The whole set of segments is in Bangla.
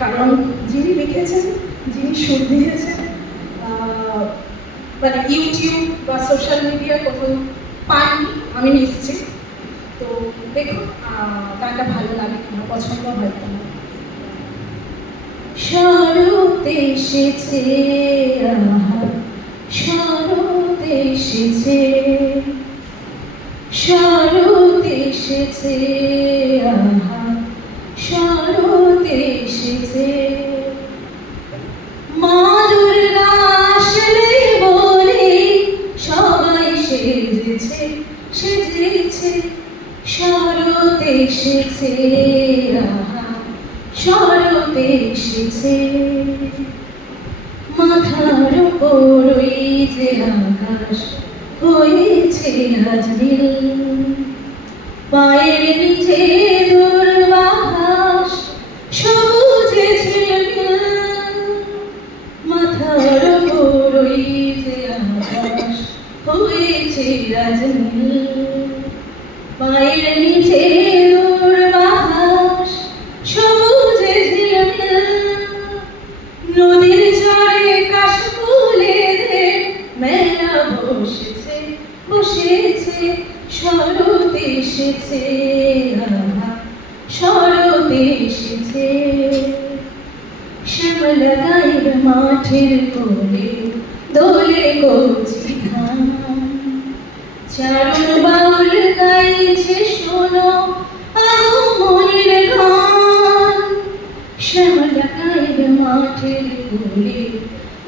কারণ যিনি লিখেছেন, যিনি সুর দিয়েছেন, মানে ইউটিউব বা সোশ্যাল মিডিয়া কোথাও পাইনি, আমি নিশ্চিত। তো দেখুন গানটা ভালো লাগে কিনা, পছন্দ হয় কিনা। শরৎ এসেছে, শরৎ এসেছে, শরৎ এসেছে, শরৎ এসেছে, মা দুর্গা আসলে বলে সবাই সেজেছে, সেজেছে, শরৎ এসেছে, শরৎ এসেছে, মাথার উপর ওই যে আকাশ হয়েছে আজ নীল, পায়ের নিচে দূর্বাস সবুজে ঝিলমিল, মাথার উপর ওই যে আকাশ হয়েছে আজ নীল, পায়ের নিচে দূর্বাস সবুজে ঝিলমিল, নদীর চরে কাশফুলেদের মেলা বসেছে, বসেছে, শরৎ এসেছে, শরৎ এসেছে, শ্যামলা গায়ের মাঠের কোলে দোলে কচি ধান, চারণ বাউল গাইছে শোনো আগমনের গান, শ্যামলা গায়ের মাঠের কোলে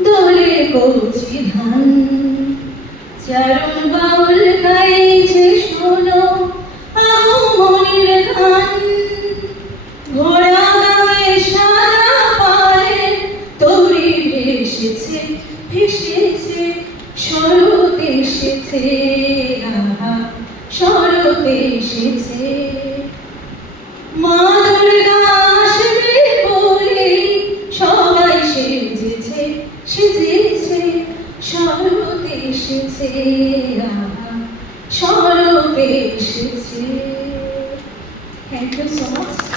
দোলে কচি ধান, চারণ বাউল গাইছে শোনো আগমনের গান, ঘোড়া গায়ে সারা পায়ে তরি ভেসেছে, ভেসেছে, শরৎ এসেছে, শরৎ এসেছে, মা দুর্গা আসবে বলে সবাই সেজেছে, সেজেছে, শরৎ এসেছে, শরৎ এসেছে। Thank you so much.